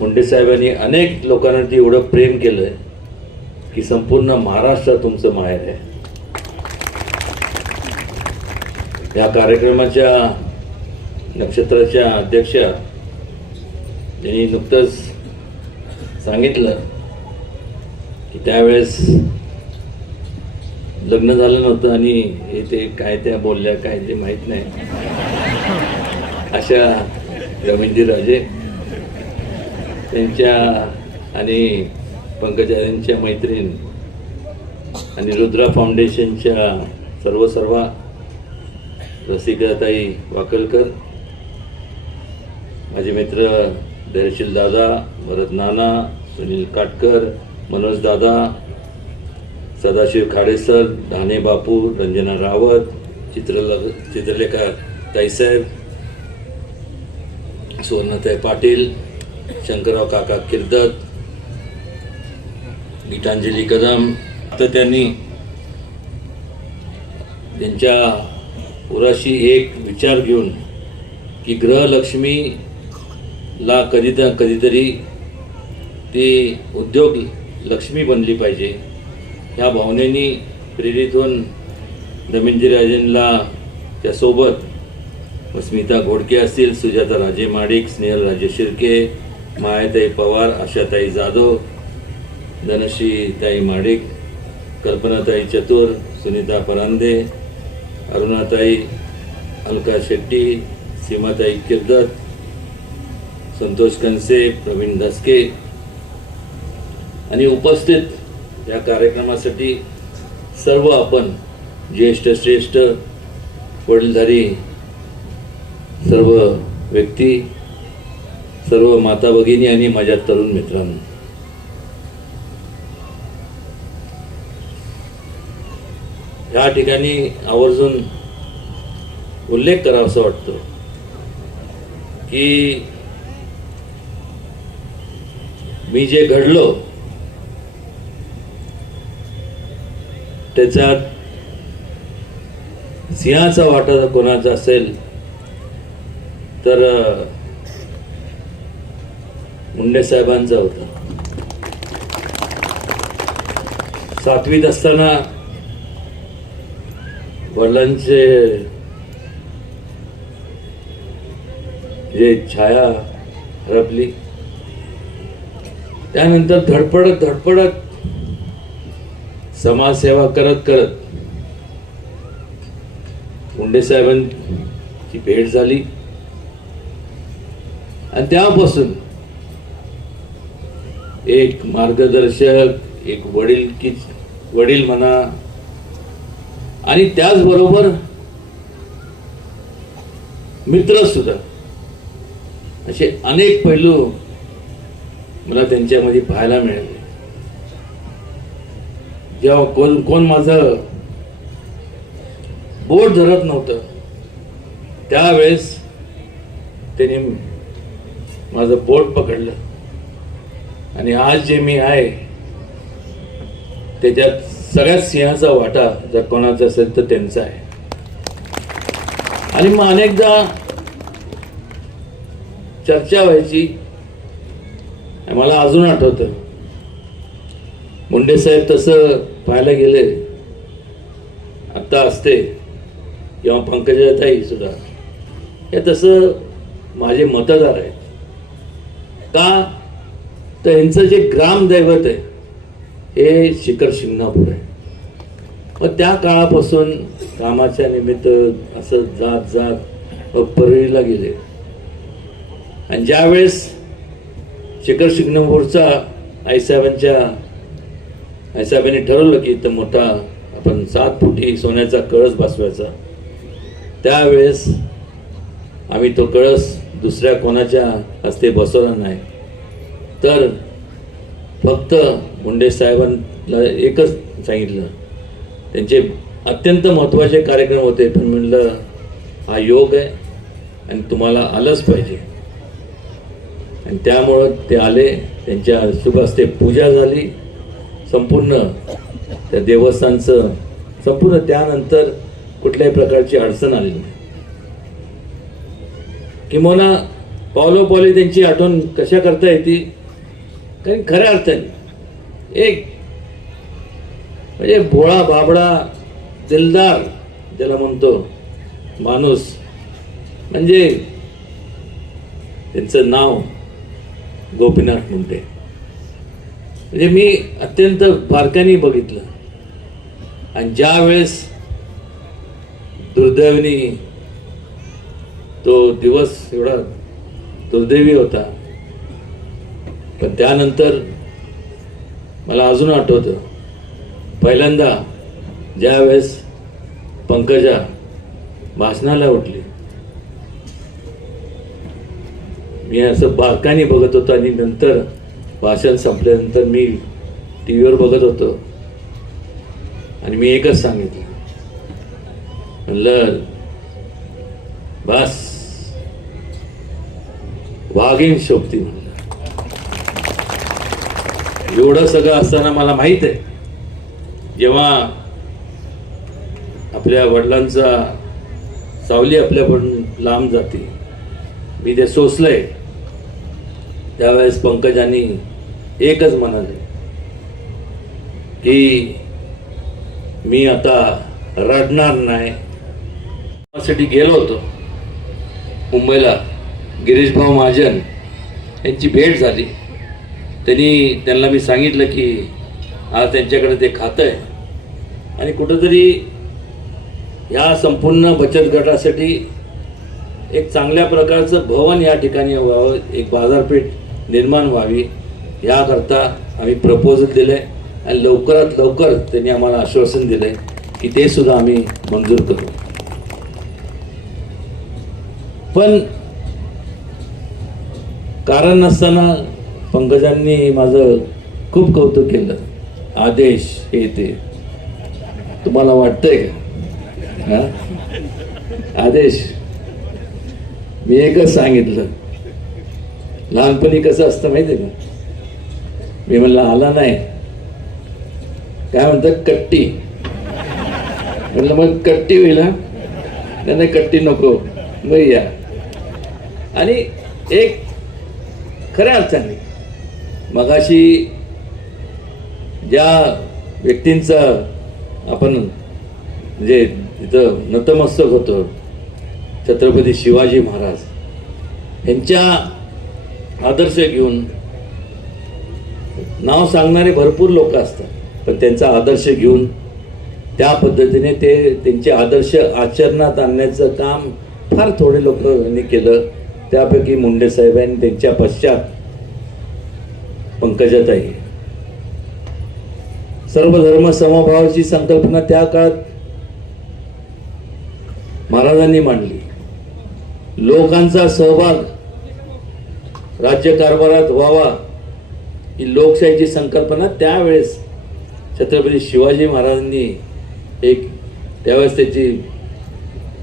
मुंडे साहेबांनी अनेक लोकांवरती एवढं प्रेम केलंय की संपूर्ण महाराष्ट्र तुमचं माहेर आहे. या कार्यक्रमाच्या नक्षत्राच्या अध्यक्षा यांनी नुकतंच सांगितलं की त्यावेळेस लग्न झालं नव्हतं आणि हे ते काय त्या बोलल्या काय ते माहीत नाही अशा रवींद्र राजे त्यांच्या आणि पंकजांच्या मैत्रीण आणि रुद्रा फाउंडेशनच्या सर्व रसिकाताई वाकलकर, माझे मित्र धैर्यशील दादा, भरत नाना, सुनील काटकर, मनोज दादा, सदाशिव खाडेसर, धाने बापू, रंजना रावत, चित्रलेखा ताईसाहेब, सुवर्णताई पाटील, शंकरराव काका किर्दत, गीतांजली कदम. तर त्यांनी त्यांच्या उराशी एक विचार घेऊन की गृहलक्ष्मीला कधीतरी ती उद्योग लक्ष्मी बनली पाहिजे, ह्या भावनेनी प्रेरित होऊन रवींद्र राजेंना त्यासोबत स्मिता घोडके असतील, सुजाता राजे माडिक, स्नेहल राजे शिर्के, मायाताई पवार, आशाताई जाधव, धनश्रीताई माडिक, कल्पनाताई चतुर, सुनीता परांदे, अरुणाताई, अलका शेट्टी, सीमाताई किर्दत, संतोष कनसे, प्रवीण धसके आणि उपस्थित या कार्यक्रमासाठी सर्व आपण ज्येष्ठ श्रेष्ठ वडीलधारी सर्व व्यक्ती, सर्व माता भगिनी आणि माझ्या तरुण मित्रांनो, या ठिकाणी आवर्जून उल्लेख करावा असं वाटतं की मी जे घडलो त्याच्यात सिंहाचा वाटा जर कोणाचा असेल तर मुंडे साहेबांचा होता. 7वीत असताना वडिलांचे जे छाया हरपली, त्यानंतर धडपडत समाजसेवा करत मुंडे साहेबांची भेट झाली आणि त्यापासून एक मार्गदर्शक, एक वडील म्हणा आणि त्याचबरोबर मित्र सुद्धा, असे अनेक पैलू मला त्यांच्यामध्ये पाहायला मिळाले. जेव्हा कोण माझं बोट धरत नव्हतं त्यावेळेस त्यांनी माझं बोट पकडलं आणि आज जे मी आहे त्याच्यात सगळ्यात सिंहाचा वाटा जर कोणाचा असेल तर त्यांचा आहे. आणि मग अनेकदा चर्चा व्हायची. मला अजून आठवतं मुंडे साहेब तसं पाहायला गेले आता असते किंवा पंकजाताई सुद्धा हे तसं माझे मतदार आहेत का, तर यांचं जे ग्रामदैवत आहे हे शिखर शिंगणापूर आहे. मग त्या काळापासून कामाच्या निमित्त असं जात परळीला गेले आणि ज्यावेळेस शिखर शिंगणापूरचा आईसाहेबांनी ठरवलं की इथं मोठा आपण 7 फुटी सोन्याचा कळस बसवायचा, त्यावेळेस आम्ही तो कळस दुसऱ्या कोणाच्या हस्ते बसवला नाही, तर फक्त मुंडे साहेबांना एकच सांगितलं. त्यांचे अत्यंत महत्त्वाचे कार्यक्रम होते, पण म्हणलं हा योग आहे आणि तुम्हाला आलंच पाहिजे. आणि त्यामुळं ते आले. त्यांच्या शुभ हस्ते पूजा झाली संपूर्ण त्या देवस्थानचं संपूर्ण. त्यानंतर कुठल्याही प्रकारची अडचण आली नाही. किंवा पावलोपावली त्यांची आठवण कशा करता येते, कारण खऱ्या अर्थाने एक म्हणजे भोळा बाबडा दिलदार ज्याला म्हणतो माणूस म्हणजे त्यांचं नाव गोपीनाथ मुंडे. म्हणजे मी अत्यंत बारकाईने बघितलं आणि ज्या वेळेस दुर्दैवाने तो दिवस एवढा दुर्दैवी होता, पण त्यानंतर मला अजून आठवतं पहिल्यांदा ज्या वेळेस पंकजा भाषणाला उठली, मी असं बारकाईने बघत होतो आणि नंतर भाषण संपल्यानंतर मी टी व्हीवर बघत होतो आणि मी एकच सांगितलं, म्हणलं बस वाघीण शोभती. म्हणलं एवढं सगळं असताना मला माहित आहे जेव्हा आपल्या वडिलांचा सावली आपल्याकडून लांब जाते, मी ते सोसलंय. त्यावेळेस पंकजांनी एकच म्हणाले की मी आता रडणार नाही. साठी गेलो होतो मुंबईला, गिरीश भाऊ महाजन यांची भेट झाली. त्यांना मी सांगितलं की आज त्यांच्याकडे ते खातं आहे आणि कुठंतरी ह्या संपूर्ण बचत गटासाठी एक चांगल्या प्रकारचं भवन या ठिकाणी व्हावं, एक बाजारपेठ निर्माण व्हावी याकरता आम्ही प्रपोजल दिलं आहे आणि लवकरात लवकर त्यांनी आम्हाला आश्वासन दिलं आहे की ते सुद्धा आम्ही मंजूर करू. पण कारण नसताना पंकजांनी माझं खूप कौतुक केलं. आदेश हे ते तुम्हाला वाटतंय का? आदेश मी एकच सांगितलं, लहानपणी कसं असतं माहिती आहे का, मी म्हणलं आला नाही, काय म्हणतात कट्टी, म्हणलं मग कट्टी होईल. नाही कट्टी नको, मग या. आणि एक खऱ्या अर्थाने मगाशी ज्या व्यक्तींचा आपण म्हणजे तिथं नतमस्तक होतो, छत्रपती शिवाजी महाराज यांच्या आदर्श घेऊन नाव सांगणारे भरपूर लोक असतात, पण त्यांचा आदर्श घेऊन त्या पद्धतीने ते त्यांचे आदर्श आचरणात आणण्याचं काम फार थोडे लोकांनी केलं. त्यापैकी मुंडे साहेबांनी त्यांच्या पश्चात पंकजाताई सर्वधर्म समभावाची संकल्पना त्या काळात महाराजांनी मांडली. लोकांचा सहभाग राज्यकारभारात व्हावा ही लोकशाहीची संकल्पना त्यावेळेस छत्रपती शिवाजी महाराजांनी त्यावेळेस त्याची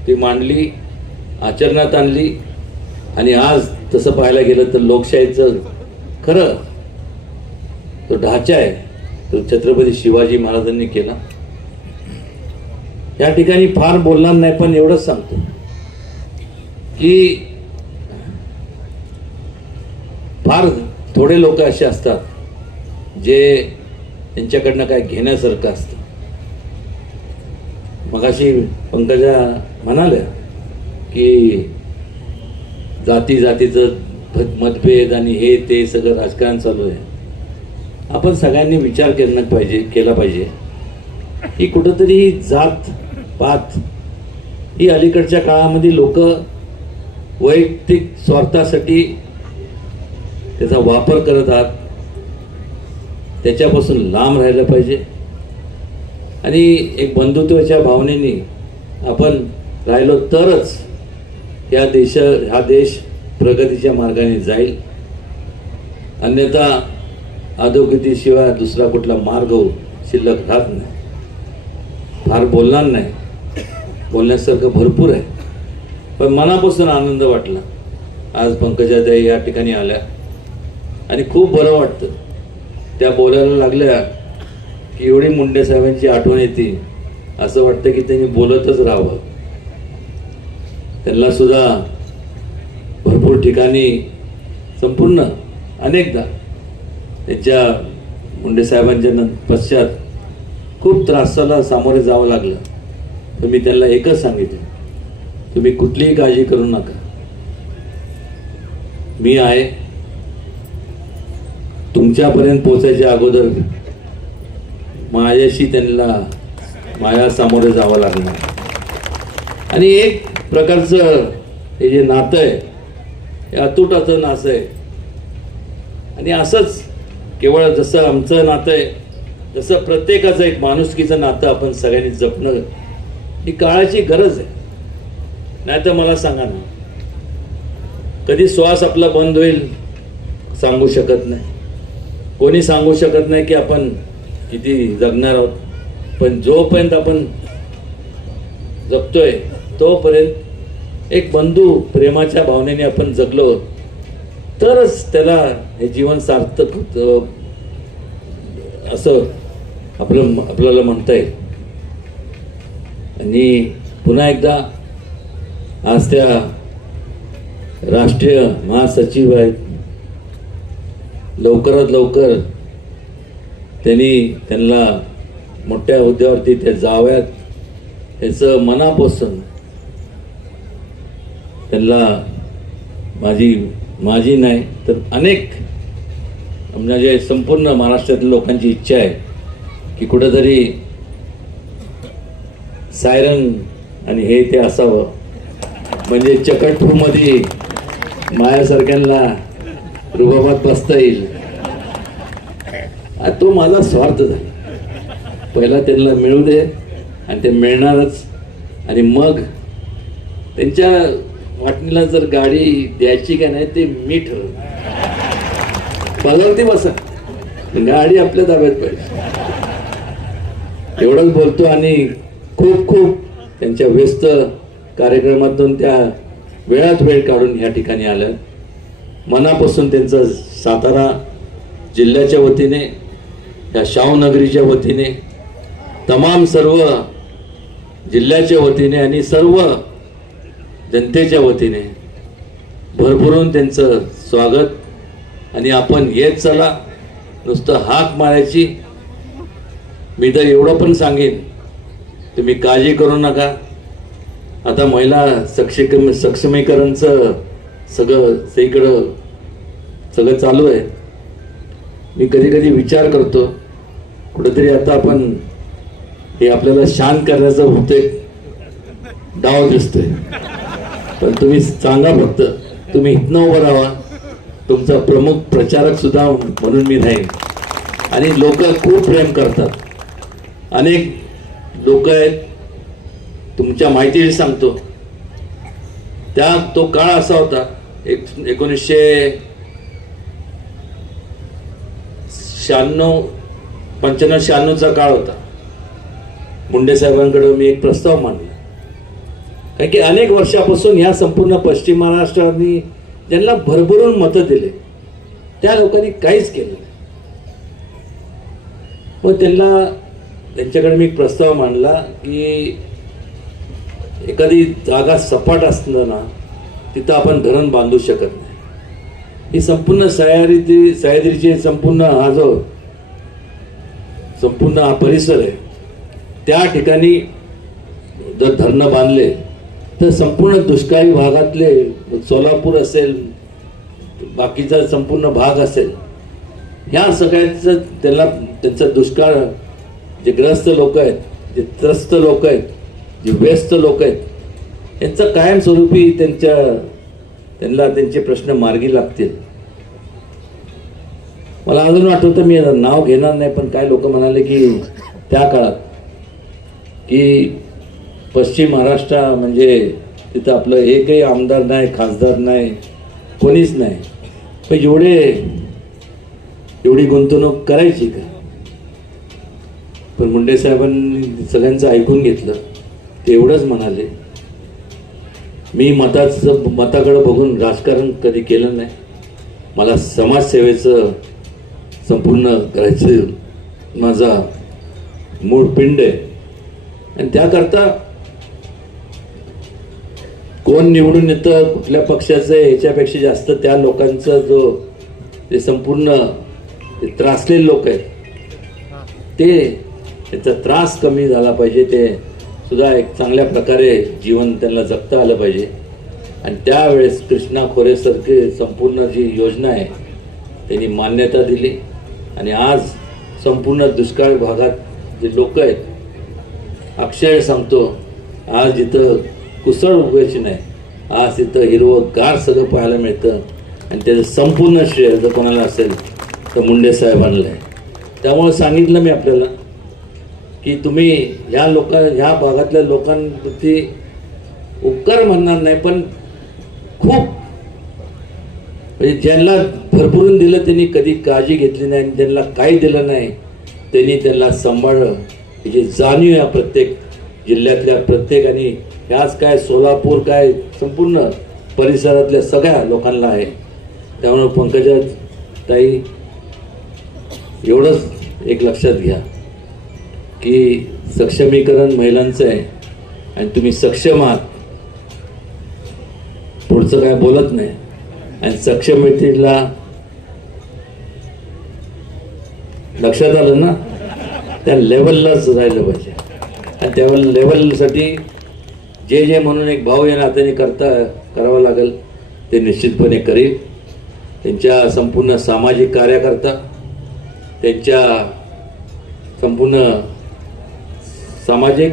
ती मांडली, आचरणात आणली. आणि आज तसं पाहायला गेलं तर लोकशाहीचं खरं तो ढाचा आहे तो छत्रपती शिवाजी महाराजांनी केला. या ठिकाणी फार बोलणार नाही, पण एवढंच सांगतो की फार थोडे लोक असे असतात जे त्यांच्याकडनं काय घेण्यासारखं असतं. मगाशी पंकजा म्हणाल्या की जातीचं मतभेद आणि हे ते सगळं राजकारण चालू आहे. आपण सगळ्यांनी विचार केला पाहिजे की कुठंतरी जात पात ही अलीकडच्या काळामध्ये लोक वैयक्तिक स्वार्थासाठी त्याचा वापर करत आहात. त्याच्यापासून लांब राहिलं पाहिजे आणि एक बंधुत्वाच्या भावनेने आपण राहिलो तरच हा देश प्रगतीच्या मार्गाने जाईल. अन्यथा अधोगतीशिवाय दुसरा कुठला मार्ग शिल्लक राहत नाही. फार बोलणार नाही, बोलण्यासारखं भरपूर आहे, पण मनापासून आनंद वाटला आज पंकजाताई या ठिकाणी आल्या आणि खूप बरं वाटतं. त्या बोलायला लागल्या की एवढी मुंडे साहेबांची आठवण येते, असं वाटतं की त्यांनी बोलतच राहावं. त्यांना सुद्धा भरपूर ठिकाणी संपूर्ण अनेकदा त्यांच्या मुंडे साहेबांच्या पश्चात खूप त्रासाला सामोरे जावं लागलं. तर मी त्यांना एकच सांगितलं तुम्ही कुठलीही काळजी करू नका, मी आहे. तुमच्यापर्यंत पोचायच्या अगोदर माझ्याशी त्यांना माझ्या सामोरे जावं लागणार. आणि एक प्रकारचं हे जे नातं आहे हे अतूटाचं नातं आहे. आणि असंच केवळ जसं आमचं नातं आहे तसं प्रत्येकाचं एक माणुसकीचं नातं आपण सगळ्यांनी जपणं ही काळाची गरज आहे. नाही तर मला सांगा ना, कधी श्वास आपला बंद होईल सांगू शकत नाही. कोणी सांगू शकत नाही की आपण किती जगणार आहोत. पण जोपर्यंत आपण जगतोय तोपर्यंत एक बंधू प्रेमाच्या भावनेने आपण जगलो तरच त्याला हे जीवन सार्थक होतं असं आपल्याला म्हणता येईल. आणि पुन्हा एकदा आज त्या राष्ट्रीय महासचिव आहेत, लवकरात लवकर त्यांना मोठ्या हुद्द्यावरती ते जाव्यात याचं मनापासून त्यांना माझी नाही तर अनेक म्हणजे संपूर्ण महाराष्ट्रातील लोकांची इच्छा आहे की कुठेतरी सायरन आणि हे ते असावं, म्हणजे चकटपूरमध्ये माझ्यासारख्यांना रुबाबात बसता येईल. तो माझा स्वार्थ झाला. पहिला त्यांना मिळू दे आणि ते मिळणारच. आणि मग त्यांच्या वाटणीला जर गाडी द्यायची का नाही ते मी ठरवलं. बघावती बसा, गाडी आपल्या ताब्यात पाहिजे. एवढंच बोलतो आणि खूप खूप त्यांच्या व्यस्त कार्यक्रमातून त्या वेळात वेळ काढून ह्या ठिकाणी आलं. मनापासून त्यांचं सातारा जिल्ह्याच्या वतीने, या शाहूनगरीच्या वतीने, तमाम सर्व जिल्ह्याच्या वतीने आणि सर्व जनतेच्या वतीने भरभरून त्यांचं स्वागत. आणि आपण येत चला, नुसतं हाक मारायची. मी तर एवढं पण सांगेन, तुम्ही काळजी करू नका. आता महिला सक्षमीकरणचं सगळं चालू आहे. मी कधी कधी विचार करतो कुठेतरी आता आपण हे आपल्याला शांत करण्याचा बहुतेक डाव दिसतोय. पण तुम्ही सांगा फक्त, तुम्ही इथनं उभं राहा. तुमचा प्रमुख प्रचारक सुद्धा म्हणून मी राहीन. आणि लोक खूप प्रेम करतात. अनेक लोक आहेत, तुमच्या माहितीने सांगतो, तो काळ असा होता 1995-96चा काळ होता. मुंडे साहेबांकडे मी एक प्रस्ताव मांडला, कारण की अनेक वर्षापासून ह्या संपूर्ण पश्चिम महाराष्ट्राने ज्यांना भरभरून मतं दिले त्या लोकांनी काहीच केलं नाही. मग त्यांच्याकडे मी एक प्रस्ताव मांडला की एखादी जागा सपाट असणं ना, तिथं आपण धरण बांधू शकत नाही. ही संपूर्ण सह्याद्रीची संपूर्ण हा परिसर आहे, त्या ठिकाणी जर धरणं बांधले तर संपूर्ण दुष्काळी भागातले सोलापूर असेल, बाकीचा संपूर्ण भाग असेल, ह्या सगळ्यांचं त्यांचा दुष्काळ, जे ग्रस्त लोक आहेत, जे त्रस्त लोक आहेत, जे व्यस्त लोक आहेत, यांचा कायमस्वरूपी त्यांना त्यांचे प्रश्न मार्गी लागतील. मला अजून आठवतं, मी नाव घेणार नाही, पण काय लोक म्हणाले की त्या काळात की पश्चिम महाराष्ट्र म्हणजे तिथं आपलं एकही आमदार नाही, खासदार नाही, कोणीच नाही, पण एवढी गुंतवणूक करायची का? पण मुंडे साहेबांनी सगळ्यांचं ऐकून घेतलं. ते एवढंच म्हणाले, मी मताकडे बघून राजकारण कधी केलं नाही, मला समाजसेवेचं संपूर्ण करायचं माझा मूळ पिंड आहे. आणि त्याकरता कोण निवडून येतं, कुठल्या पक्षाचं, ह्याच्यापेक्षा जास्त त्या लोकांचा ते संपूर्ण ते त्रासलेले लोक आहेत, त्याचा त्रास कमी झाला पाहिजे, ते सुद्धा एक चांगल्या प्रकारे जीवन त्यांना जगता आलं पाहिजे. आणि त्यावेळेस कृष्णा खोरेसारखी संपूर्ण जी योजना आहे त्यांनी मान्यता दिली. आणि आज संपूर्ण दुष्काळ भागात जे लोक आहेत, अक्षय सांगतो, आज जिथं कुसळ उगवायची नाही, आज तिथं हिरवंगार सगळं पाहायला मिळतं. आणि त्याचं संपूर्ण श्रेय जर कोणाला असेल तर मुंडे साहेबांना आहे. त्यामुळे सांगितलं मी आपल्याला की तुम्ही ह्या भागातल्या लोकांप्रती उपकार म्हणणार नाही, पण खूप म्हणजे ज्यांना भरभरून दिलं त्यांनी कधी काळजी घेतली नाही, आणि ज्यांना काही दिलं नाही त्यांनी त्यांना सांभाळलं. ही जाणीव या प्रत्येक जिल्ह्यातल्या प्रत्येक, आणि ह्याच काय सोलापूर काय संपूर्ण परिसरातल्या सगळ्या लोकांना आहे. त्यामुळे पंकजा ताई, एवढंच एक लक्षात घ्या की सक्षमीकरण महिलांचं आहे आणि तुम्ही सक्षम आहात, पुढचं काय बोलत नाही. आणि सक्षमतेला लक्षात आलं ना, त्या लेवललाच राहिलं पाहिजे. आणि त्या लेवलसाठी जे म्हणून एक भाऊ या नात्याने करावं लागेल ते निश्चितपणे करेल. त्यांच्या संपूर्ण सामाजिक कार्यकर्ता, त्यांच्या संपूर्ण सामाजिक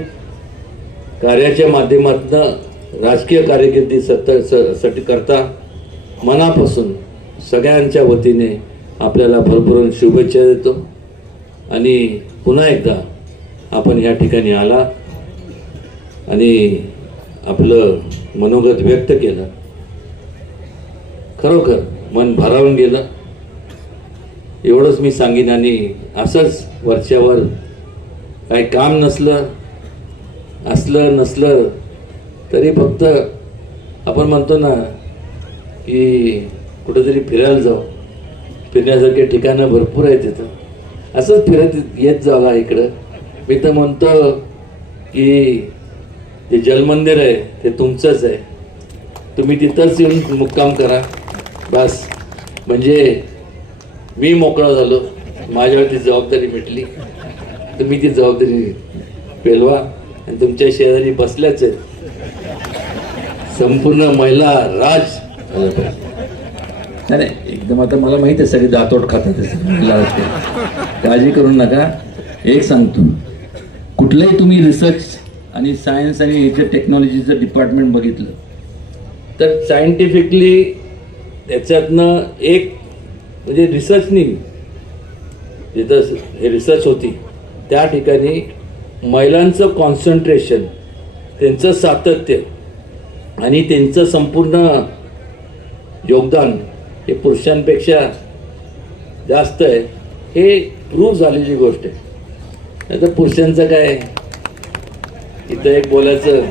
कार्याच्या माध्यमातून राजकीय कारकिर्दीसाठी करता मनापासून सगळ्यांच्या वतीने आपल्याला भरभरून शुभेच्छा देतो. आणि पुन्हा एकदा आपण या ठिकाणी आला आणि आपलं मनोगत व्यक्त केलं, खरोखर मन भारावून गेलं. एवढंच मी सांगेन. आणि असंच वरच्यावर काही काम नसलं तरी फक्त आपण म्हणतो ना की कुठेतरी फिरायला जाऊ, फिरण्यासारखे ठिकाणं भरपूर आहेत तिथं, असंच फिरत येत जावा इकडं. मी तर म्हणतो की जे जलमंदिर आहे ते तुमचंच आहे, तुम्ही तिथंच येऊन मुक्काम करा बस. म्हणजे मी मोकळा झालो, माझ्यावरती जबाबदारी मिटली. तुम्ही ती जबाबदारी पेलवा. आणि तुमच्या शेजारी बसल्याच आहेत, संपूर्ण महिला राज झालं पाहिजे. नाही एकदम आता मला माहिती आहे सगळे दातोड खातात महिला असते, काळजी करू नका. एक सांगतो, कुठलंही तुम्ही रिसर्च आणि सायन्स आणि ह्याचं टेक्नॉलॉजीचं डिपार्टमेंट बघितलं तर सायंटिफिकली त्याच्यातनं एक म्हणजे रिसर्चनी जिथं हे रिसर्च होती त्या ठिकाणी महिलांचं कॉन्सन्ट्रेशन, त्यांचं सातत्य आणि त्यांचं संपूर्ण योगदान हे पुरुषांपेक्षा जास्त आहे, हे प्रूव्ह झालेली गोष्ट आहे. नाही तर पुरुषांचं काय, इथं एक बोलायचं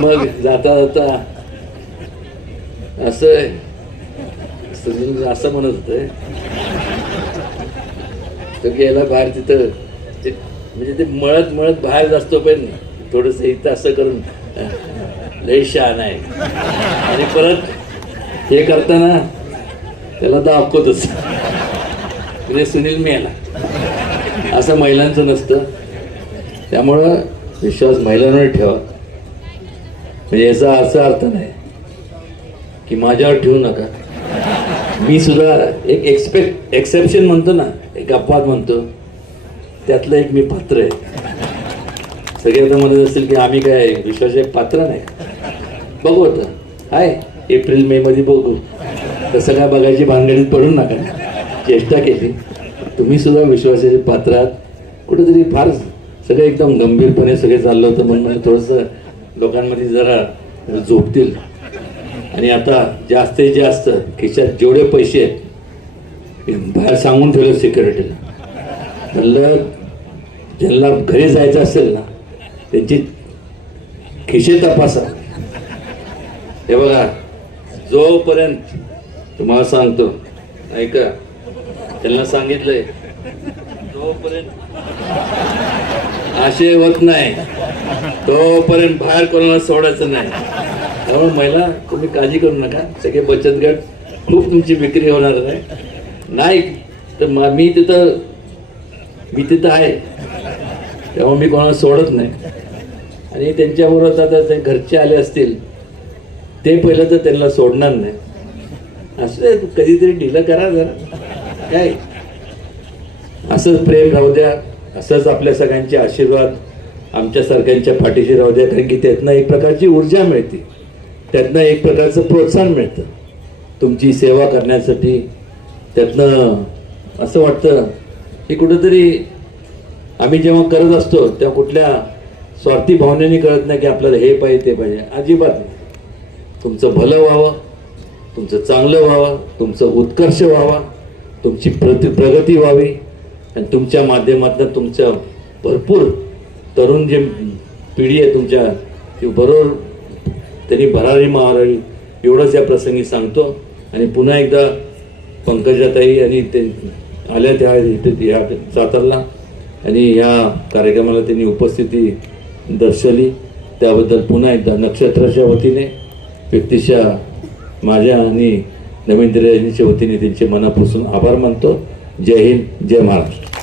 मग जाता जाता असं म्हणत होतं तो गेला बाहेर तिथं म्हणजे ते मळत बाहेर जास्त पण थोडंसं इथं असं करून लय शहाण आहे. आणि परत हे करताना त्याला दाखवतच म्हणजे सुनील मेला. असं महिलांचं नसतं. त्यामुळं विश्वास महिलांवर ठेवा. म्हणजे याचा असा अर्थ नाही की माझ्यावर ठेवू नका. मी सुद्धा एक एक्सेप्शन म्हणतो ना, एक अपवाद म्हणतो, त्यातलं एक मी पात्र आहे. सगळे आता म्हणत असतील की आम्ही काय विश्वासाचे पात्र नाही. बघू आता आहे एप्रिल मे मध्ये बघू. तसं काय बघायची भानगडीत पडू नका. चेष्टा केली. तुम्ही सुद्धा विश्वासाचे पात्र आहात. कुठेतरी फार सगळं एकदम गंभीरपणे सगळे चाललं होतं म्हणून थोडंसं लोकांमध्ये जरा झोपतील. आणि आता जास्तीत जास्त खिशात जेवढे पैसे आहेत बाहेर सांगून ठेवलं सिक्युरिटीला, म्हणलं ज्यांना घरी जायचं असेल ना त्यांची खिशे तपासा. हे बघा, जोपर्यंत तुम्हाला सांगतो ऐका, त्यांना सांगितलंय जोपर्यंत आशे होत नाही तोपर्यंत बाहेर कोणाला सोडायचं नाही. त्यामुळे महिला तुम्ही काळजी करू नका. सगळे बचत गट खूप तुमची विक्री होणार आहे. नाही तर मी तिथं आहे. तेव्हा मी कोणाला सोडत नाही. आणि त्यांच्याबरोबर आता ते घरचे आले असतील ते पहिलं तर त्यांना सोडणार नाही. असं कधीतरी ढिलं करा जरा, काय असंच प्रेम राहू द्या, असंच आपल्या सगळ्यांचे आशीर्वाद आमच्यासारख्यांच्या पाठीशी राहू द्या. कारण की त्यातनं एक प्रकारची ऊर्जा मिळते, त्यातनं एक प्रकारचं प्रोत्साहन मिळतं तुमची सेवा करण्यासाठी. त्यातनं असं वाटतं की कुठंतरी आम्ही जेव्हा करत असतो तेव्हा कुठल्या स्वार्थी भावनेने करत नाही की आपल्याला हे पाहिजे ते पाहिजे, अजिबात नाही. तुमचं भलं व्हावं, तुमचं चांगलं व्हावं, तुमचं उत्कर्ष व्हावा, तुमची प्रगती व्हावी आणि तुमच्या माध्यमातून तुमच्या भरपूर तरुण जे पिढी आहे तुमच्या ती बरोबर त्यांनी भरारी मारावी एवढंच या प्रसंगी सांगतो. आणि पुन्हा एकदा पंकजाताई आणि ते आल्या त्या या सातारला आणि ह्या कार्यक्रमाला त्यांनी उपस्थिती दर्शवली त्याबद्दल पुन्हा एकदा नक्षत्राच्या वतीने व्यक्तिशः माझ्या आणि नवीन दिलेच्या वतीने त्यांचे मनापासून आभार मानतो. जय हिंद, जय महाराष्ट्र.